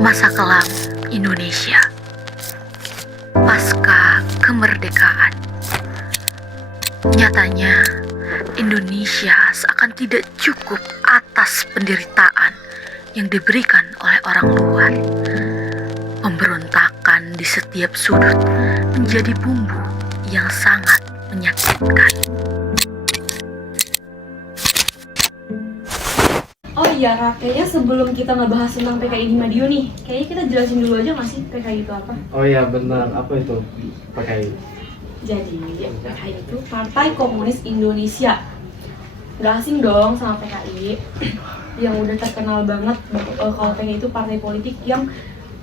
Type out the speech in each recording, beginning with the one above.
Masa kelam Indonesia pasca kemerdekaan. Nyatanya, Indonesia seakan tidak cukup atas penderitaan yang diberikan oleh orang luar. Pemberontakan di setiap sudut menjadi bumbu yang sangat menyakitkan. Oh iya, Ra, kayaknya sebelum kita ngebahas tentang PKI di Madiun nih, kayaknya kita jelasin dulu aja nggak sih PKI itu apa? Oh iya benar, apa itu PKI? Jadi, PKI itu Partai Komunis Indonesia. Nggak asing dong sama PKI, yang udah terkenal banget kalau PKI itu partai politik yang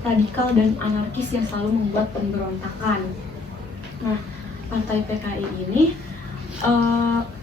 radikal dan anarkis yang selalu membuat pemberontakan. Nah, partai PKI ini,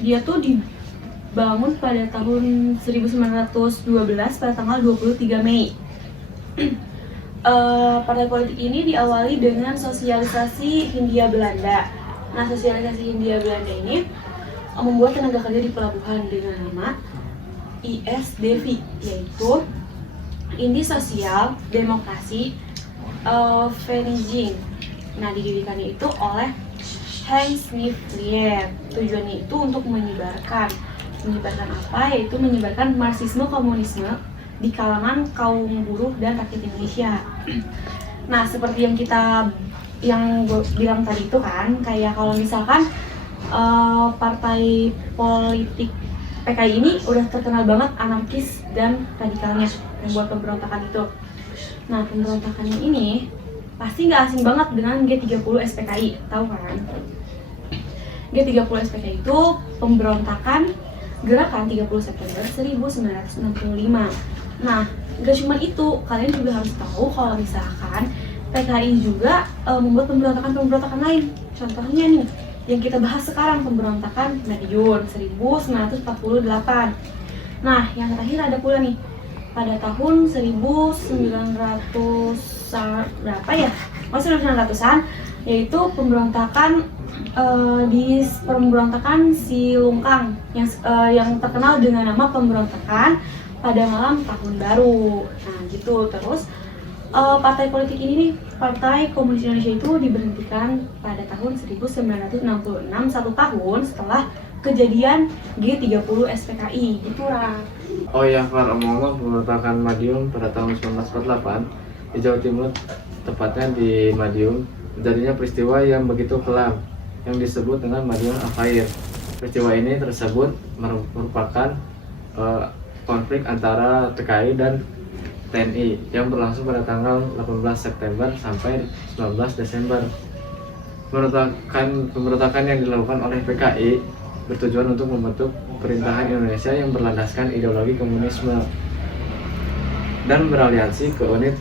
dia tuh dibangun pada tahun 1912 pada tanggal 23 Mei. Partai politik ini diawali dengan sosialisasi Hindia Belanda. Nah, sosialisasi Hindia Belanda ini membuat tenaga kerja di pelabuhan dengan nama ISDV, yaitu Indi Sosial Demokrasi Vereniging. Nah, didirikannya itu oleh Hans Niflier. Tujuannya itu untuk menyebarkan apa? Yaitu menyebarkan marxisme komunisme di kalangan kaum buruh dan rakyat Indonesia. Nah, seperti yang gue bilang tadi itu kan, kayak kalau misalkan partai politik PKI ini udah terkenal banget anarkis dan radikalnya yang buat pemberontakan itu. Nah, pemberontakannya ini pasti nggak asing banget dengan G30 SPKI, tahu kan? G30 SPKI itu pemberontakan gerakan 30 September 1965. Nah, nggak cuma itu, kalian juga harus tahu kalau misalkan PKI juga membuat pemberontakan lain. Contohnya nih, yang kita bahas sekarang, pemberontakan Madiun 1948. Nah, yang terakhir ada pula nih, pada tahun 1900 berapa ya? 1900-an, yaitu pemberontakan Silungkang yang terkenal dengan nama pemberontakan pada malam tahun baru. Nah, gitu. Terus partai politik ini nih, Partai Komunis Indonesia itu diberhentikan pada tahun 1966, 1 tahun setelah kejadian G30 SPKI. Gitu, Ra. Oh iya, Far, omong-omong pemberontakan Madiun pada tahun 1948 di Jawa Timur, tepatnya di Madiun, terjadinya peristiwa yang begitu kelam yang disebut dengan Madiun Affair. Peristiwa ini tersebut merupakan konflik antara TKI dan TNI yang berlangsung pada tanggal 18 September sampai 19 Desember. Pemberontakan yang dilakukan oleh PKI bertujuan untuk membentuk pemerintahan Indonesia yang berlandaskan ideologi komunisme dan beraliansi ke Uni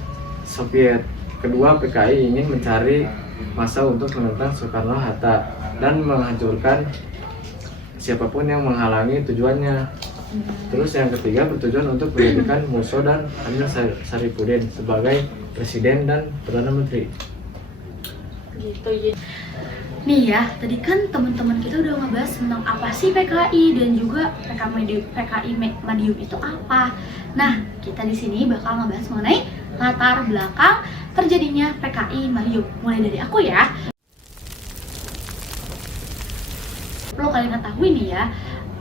Soviet. Kedua, PKI ingin mencari masa untuk menentang Soekarno-Hatta dan menghancurkan siapapun yang menghalangi tujuannya. Terus yang ketiga, bertujuan untuk menjadikan Musso dan Amir Syarifuddin sebagai presiden dan perdana menteri. Gitu ya. Nih ya, tadi kan teman-teman kita udah ngebahas tentang apa sih PKI dan juga PKI Madiun itu apa. Nah, kita di sini bakal ngebahas mengenai latar belakang terjadinya PKI Madiun. Mulai dari aku ya. Perlu kalian ketahui nih ya,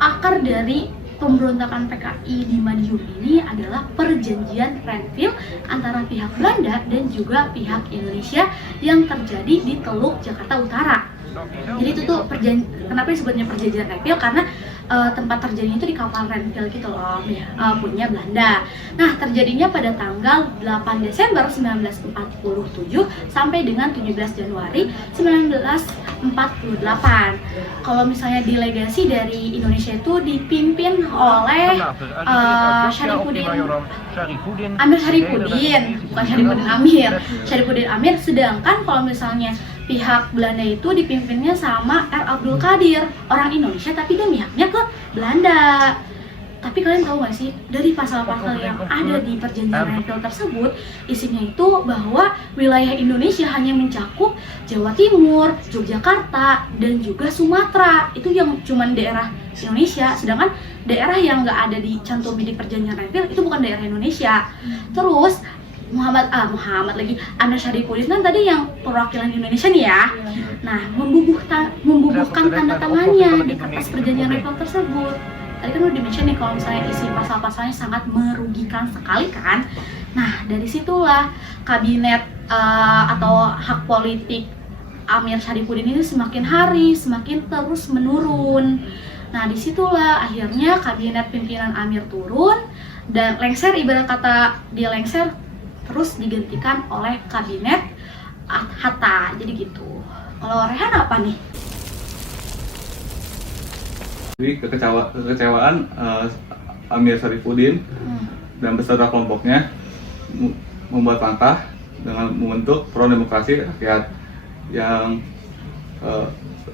akar dari pemberontakan PKI di Madiun ini adalah perjanjian Renville antara pihak Belanda dan juga pihak Indonesia yang terjadi di Teluk Jakarta Utara. Jadi itu tuh kenapa disebutnya perjanjian Renville? Karena tempat terjadinya itu di kapal Renville gitu loh, punya Belanda. Nah, terjadinya pada tanggal 8 Desember 1947 sampai dengan 17 Januari 1948. Kalau misalnya delegasi dari Indonesia itu dipimpin oleh Amir Syarifuddin, bukan Syarifuddin Amir. Syarifuddin Amir, sedangkan kalau misalnya pihak Belanda itu dipimpinnya sama R. Abdul Qadir, orang Indonesia tapi dia pihaknya ke Belanda. Tapi kalian tahu gak sih, dari pasal-pasal yang ada di perjanjian Renville tersebut, isinya itu bahwa wilayah Indonesia hanya mencakup Jawa Timur, Yogyakarta, dan juga Sumatera. Itu yang cuman daerah Indonesia, sedangkan daerah yang nggak ada dicantum di perjanjian Renville itu bukan daerah Indonesia. Terus Muhammad lagi, Amir Syarifuddin kan tadi yang perwakilan Indonesia nih ya. Nah, membubuhkan tanda tangannya di kertas perjanjian Reville tersebut. Tadi kan udah di-mention nih kalau misalnya isi pasal-pasalnya sangat merugikan sekali kan. Nah, dari situlah kabinet atau hak politik Amir Syarifuddin ini semakin hari semakin terus menurun. Nah, disitulah akhirnya kabinet pimpinan Amir turun dan lengser, ibarat kata dia lengser, terus digantikan oleh kabinet Hatta. Jadi gitu. Kalau Rehan apa nih? Jadi kekecewaan Amir Syarifuddin dan beserta kelompoknya membuat langkah dengan membentuk Front Demokrasi Rakyat yang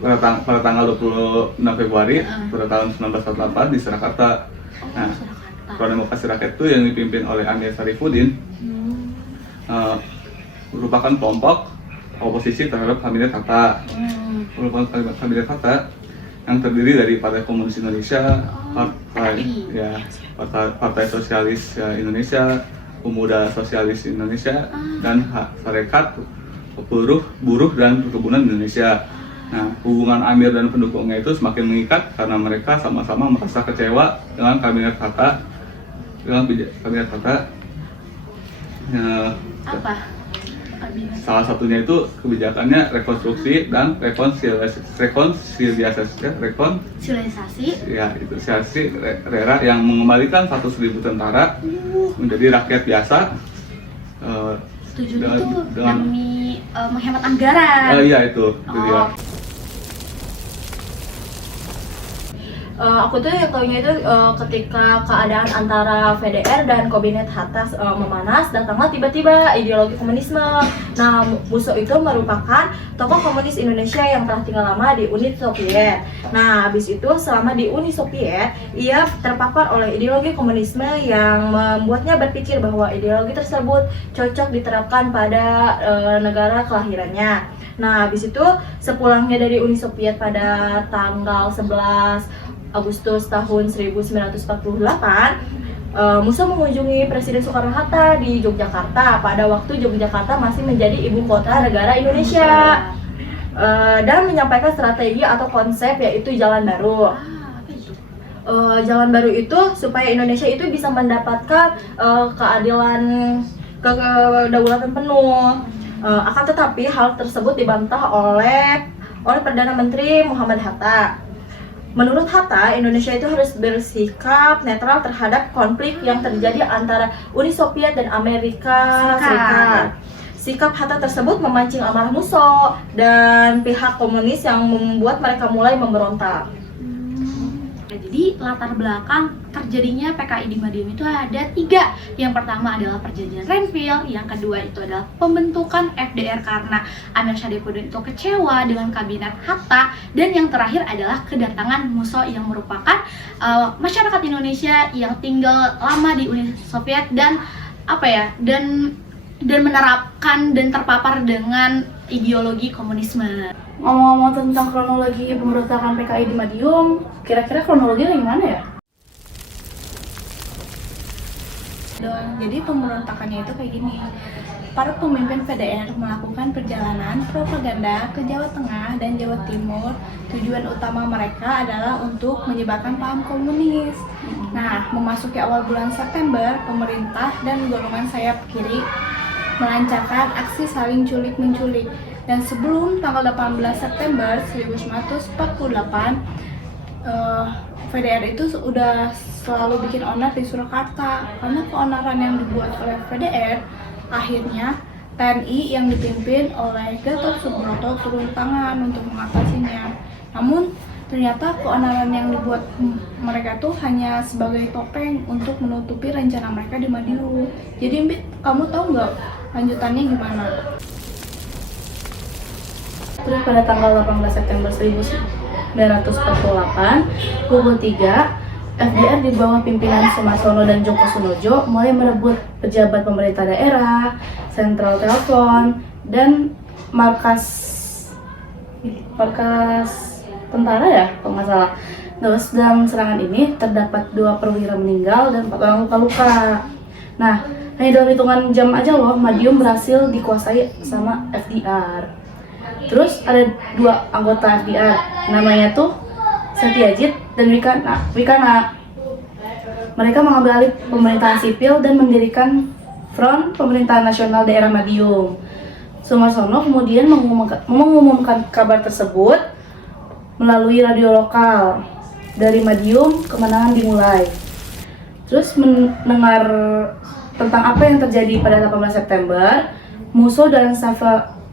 pada tanggal 26 Februari pada tahun 1948 di Surakarta. Nah, Front Demokrasi Rakyat itu yang dipimpin oleh Amir Syarifuddin merupakan kelompok oposisi terhadap Kabinet Hatta. Merupakan Kabinet Hatta yang terdiri dari Partai Komunis Indonesia, Partai Sosialis Indonesia, Pemuda Sosialis Indonesia, dan Sarekat Buruh dan Perkebunan Indonesia. Nah, hubungan Amir dan pendukungnya itu semakin mengikat karena mereka sama-sama merasa kecewa dengan Kabinet Hatta. Apa? Salah satunya itu kebijakannya rekonstruksi dan rekonsiliasi RERA yang mengembalikan 100.000 tentara menjadi rakyat biasa. Tujuan itu demi menghemat anggaran. Iya itu dia. Aku tuh yang taunya itu ketika keadaan antara VDR dan Kabinet Hatta memanas, datanglah tiba-tiba ideologi komunisme. Nah, Musso itu merupakan tokoh komunis Indonesia yang telah tinggal lama di Uni Soviet. Nah, habis itu selama di Uni Soviet, ia terpapar oleh ideologi komunisme yang membuatnya berpikir bahwa ideologi tersebut cocok diterapkan pada negara kelahirannya. Nah, habis itu sepulangnya dari Uni Soviet pada tanggal 11 Agustus tahun 1948, Musso mengunjungi Presiden Soekarno-Hatta di Yogyakarta pada waktu Yogyakarta masih menjadi ibu kota negara Indonesia, dan menyampaikan strategi atau konsep yaitu Jalan Baru. Jalan Baru itu supaya Indonesia itu bisa mendapatkan keadilan, kedaulatan penuh. Akan tetapi hal tersebut dibantah oleh Perdana Menteri Muhammad Hatta. Menurut Hatta, Indonesia itu harus bersikap netral terhadap konflik yang terjadi antara Uni Soviet dan Amerika Serikat. Sikap Hatta tersebut memancing amarah Musso dan pihak komunis yang membuat mereka mulai memberontak. Jadi latar belakang terjadinya PKI di Madiun itu ada 3. Yang pertama adalah perjanjian Renville, yang kedua itu adalah pembentukan FDR karena Amir Syarifuddin itu kecewa dengan kabinet Hatta, dan yang terakhir adalah kedatangan Musso yang merupakan masyarakat Indonesia yang tinggal lama di Uni Soviet dan menerapkan dan terpapar dengan ideologi komunisme. Ngomong-ngomong tentang kronologi pemberontakan PKI di Madiun, kira-kira kronologinya gimana ya? Jadi pemberontakannya itu kayak gini. Para pemimpin PDR melakukan perjalanan propaganda ke Jawa Tengah dan Jawa Timur. Tujuan utama mereka adalah untuk menyebarkan paham komunis. Nah, memasuki awal bulan September, pemerintah dan golongan sayap kiri melancarkan aksi saling culik-menculik. Dan sebelum tanggal 18 September 1948, VDR itu sudah selalu bikin onar di Surakarta. Karena keonaran yang dibuat oleh VDR, akhirnya TNI yang dipimpin oleh Gatot Subroto turun tangan untuk mengatasinya. Namun ternyata keonaran yang dibuat mereka tuh hanya sebagai topeng untuk menutupi rencana mereka di Madiun. Jadi Mbit, kamu tahu nggak lanjutannya gimana? Terus pada tanggal 18 September 1948, pukul 3, FDR di bawah pimpinan Sumarsono dan Djoko Sunojo mulai merebut pejabat pemerintah daerah, sentral telepon, dan markas tentara ya, kalau nggak salah. Dalam serangan ini terdapat 2 perwira meninggal dan 4 orang luka-luka. Nah, hanya dalam hitungan jam aja loh, Madiun berhasil dikuasai sama FDR. Terus ada 2 anggota FDR, namanya tuh Satyajit dan Wikana. Mereka mengambil alih pemerintahan sipil dan mendirikan Front Pemerintahan Nasional Daerah Madiun. Sumarsono kemudian mengumumkan kabar tersebut melalui radio lokal. Dari Madiun, kemenangan dimulai. Terus mendengar tentang apa yang terjadi pada 18 September, Musso dan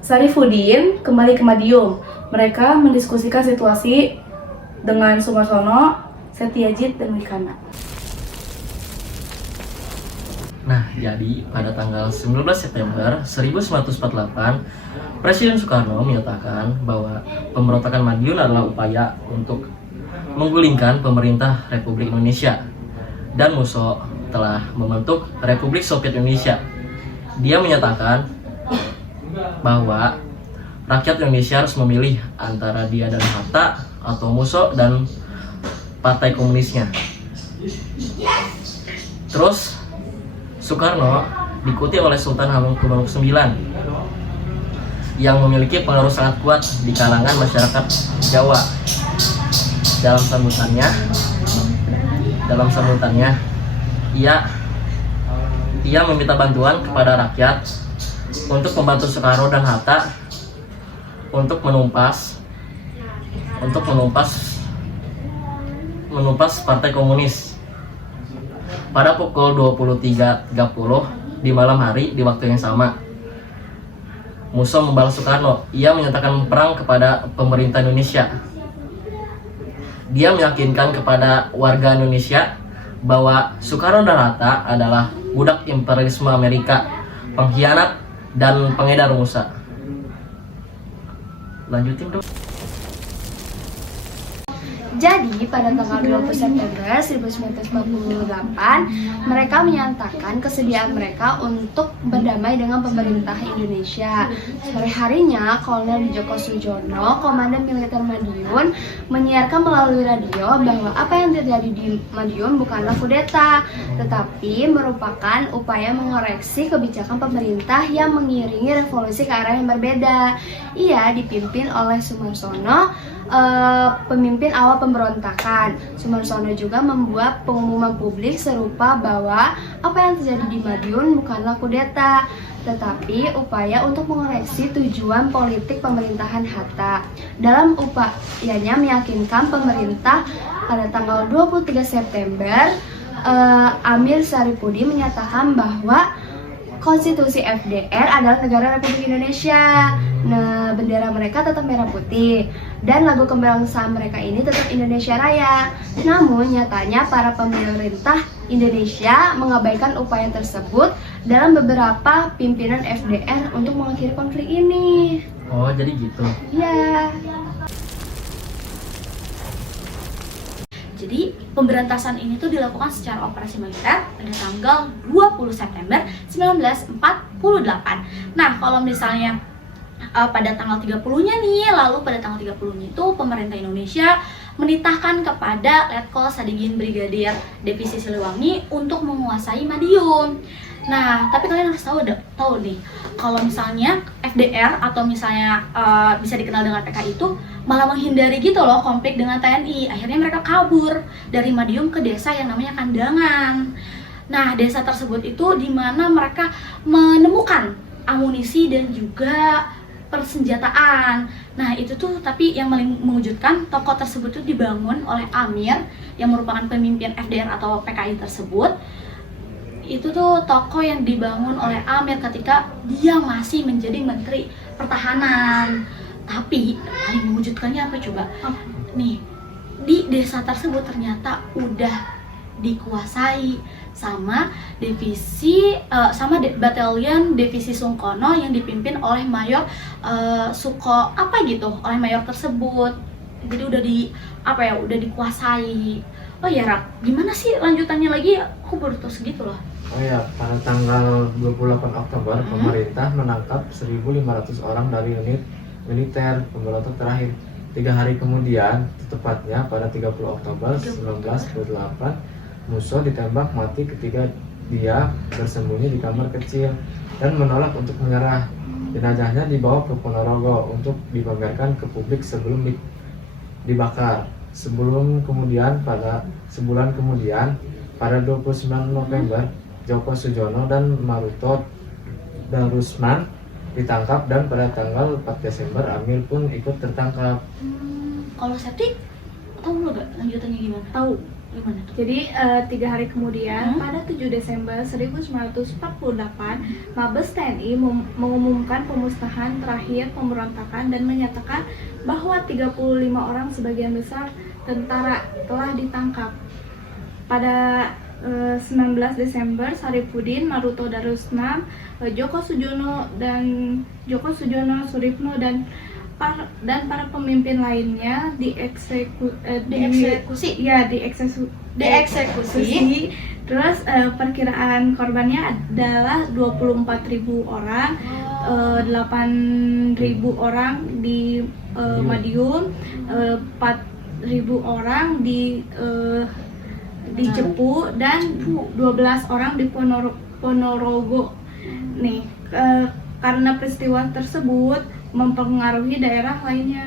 Sarifuddin kembali ke Madiun. Mereka mendiskusikan situasi dengan Sumarsono, Satyajit, dan Wikana. Nah, jadi pada tanggal 19 September 1948, Presiden Soekarno menyatakan bahwa pemberontakan Madiun adalah upaya untuk menggulingkan pemerintah Republik Indonesia. Dan Musso telah membentuk Republik Soviet Indonesia. Dia menyatakan bahwa rakyat Indonesia harus memilih antara dia dan Hatta atau Musso dan partai komunisnya. Terus Soekarno diikuti oleh Sultan Hamengkubuwono IX yang memiliki pengaruh sangat kuat di kalangan masyarakat Jawa. Dalam sambutannya, ia meminta bantuan kepada rakyat untuk membantu Soekarno dan Hatta untuk menumpas Partai Komunis. Pada pukul 23.30 di malam hari di waktu yang sama, Musso membalas Soekarno. Ia menyatakan perang kepada pemerintah Indonesia. Dia meyakinkan kepada warga Indonesia bahwa Soekarno dan Hatta adalah budak imperialisme Amerika, pengkhianat, dan pengedar Musa. Lanjutin dong. Jadi, pada tanggal 20 September 1948, mereka menyatakan kesediaan mereka untuk berdamai dengan pemerintah Indonesia. Sore harinya, Kolonel Djoko Sujono, Komandan Militer Madiun, menyiarkan melalui radio bahwa apa yang terjadi di Madiun bukanlah kudeta, tetapi merupakan upaya mengoreksi kebijakan pemerintah yang mengiringi revolusi ke arah yang berbeda. Ia dipimpin oleh Sumarsono, pemimpin awal pemberontakan. Sumarsono juga membuat pengumuman publik serupa bahwa apa yang terjadi di Madiun bukanlah kudeta, tetapi upaya untuk mengoreksi tujuan politik pemerintahan Hatta. Dalam upayanya meyakinkan pemerintah, pada tanggal 23 September, Amir Sarifuddin menyatakan bahwa konstitusi FDR adalah negara Republik Indonesia. Nah, bendera mereka tetap merah putih dan lagu kebangsaan mereka ini tetap Indonesia Raya. Namun nyatanya para pemerintah Indonesia mengabaikan upaya tersebut dalam beberapa pimpinan FDR untuk mengakhiri konflik ini. Oh, jadi gitu. Ya. Jadi pemberantasan ini tuh dilakukan secara operasi militer pada tanggal 20 September 1948. Nah, kalau misalnya pada tanggal 30-nya nih, lalu pada tanggal 30-nya itu pemerintah Indonesia menitahkan kepada Letkol Sadigin Brigadir Divisi Siliwangi untuk menguasai Madiun. Nah, tapi kalian harus tahu nih, kalau misalnya FDR atau misalnya bisa dikenal dengan PKI itu malah menghindari gitu loh konflik dengan TNI. Akhirnya mereka kabur dari Madiun ke desa yang namanya Kandangan. Nah, desa tersebut itu di mana mereka menemukan amunisi dan juga persenjataan. Nah, itu tuh tapi yang paling mengejutkan, toko tersebut tuh dibangun oleh Amir yang merupakan pemimpin FDR atau PKI tersebut. Itu tuh toko yang dibangun oleh Amir ketika dia masih menjadi Menteri Pertahanan. Tapi paling mengejutkannya apa coba? Nih, di desa tersebut ternyata udah dikuasai sama batalion divisi Sungkono yang dipimpin oleh Mayor Suko oleh mayor tersebut. Jadi udah dikuasai. Oh ya, Rak, gimana sih lanjutannya lagi? Aku baru tahu segitu loh. Oh ya, pada tanggal 28 Oktober pemerintah menangkap 1.500 orang dari unit militer pemberontak terakhir. 3 hari kemudian, tepatnya pada 30 Oktober 1928, Musso ditembak mati ketika dia bersembunyi di kamar kecil dan menolak untuk menyerah. Jenazahnya dibawa ke Ponorogo untuk dipamerkan ke publik sebelum dibakar. Sebulan kemudian, pada 29 November, Joko Sujono dan Maruto Darusman ditangkap dan pada tanggal 4 Desember Amir pun ikut tertangkap. Kalau Septi, tahu lo gak lanjutannya gimana? Tahu. Gimana tuh? Jadi 3 hari kemudian pada 7 Desember 1948 Mabes TNI mengumumkan pemusnahan terakhir pemberontakan dan menyatakan bahwa 35 orang sebagian besar tentara telah ditangkap. Pada 19 Desember Saripudin, Maruto Darusman, Joko Sujono, Suripno dan para pemimpin lainnya dieksekusi. Terus perkiraan korbannya adalah 24.000 orang, 8.000 orang di Madiun, 4.000 orang di Cepu dan 12 orang di Ponorogo. Nih, karena peristiwa tersebut mempengaruhi daerah lainnya.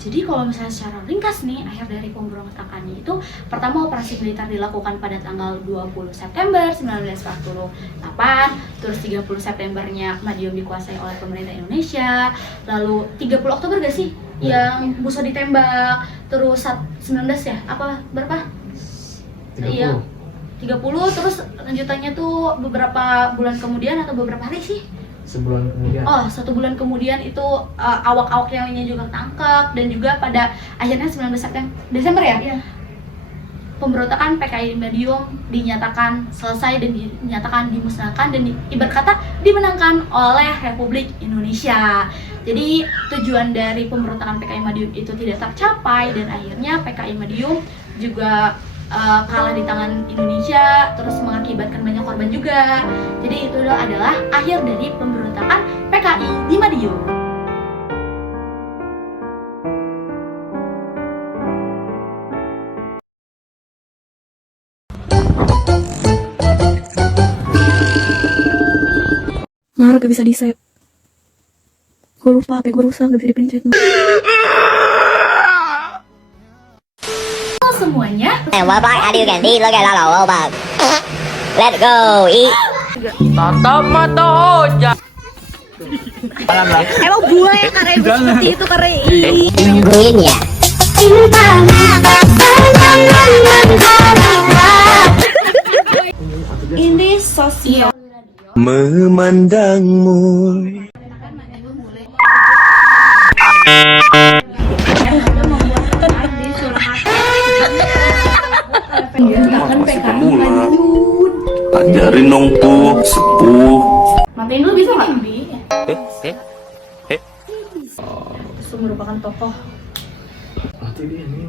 Jadi kalau misalnya secara ringkas nih, akhir dari pemberontakannya itu pertama operasi militer dilakukan pada tanggal 20 September 1948, terus 30 Septembernya Madiun dikuasai oleh pemerintah Indonesia, lalu 30 Oktober gak sih yang Buso ditembak, terus 19 ya, apa berapa? 30. Iya, 30, terus lanjutannya tuh beberapa bulan kemudian atau beberapa hari sih? Sebulan kemudian. Oh, 1 bulan kemudian itu awak-awak yang lainnya juga tangkap, dan juga pada akhirnya 19 Desember ya? Iya. Pemberontakan PKI Madiun dinyatakan selesai dan dinyatakan dimusnahkan dan ibarat kata dimenangkan oleh Republik Indonesia. Jadi tujuan dari pemberontakan PKI Madiun itu tidak tercapai dan akhirnya PKI Madiun juga kalah di tangan Indonesia, terus mengakibatkan banyak korban juga. Jadi itu adalah akhir dari pemberontakan PKI di Madiun. Mar, gak bisa di-save. Gue lupa, HP gue rusak, gak bisa dipencet. Semuanya, What part how do you can see? Look at that robot. Let's go eat. Tatap mata hoja. Emang bule kare seperti itu kare. Tungguin ya. Ini sosial. Memandangmu. Ajarin dong sepuh. matiin dulu bisa nggak? Itu merupakan tokoh. Mati dia nih.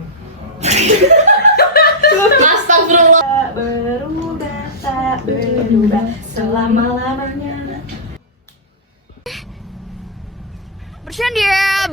Astagfirullah. Berubah tak berubah selama-lamanya. Bercanda.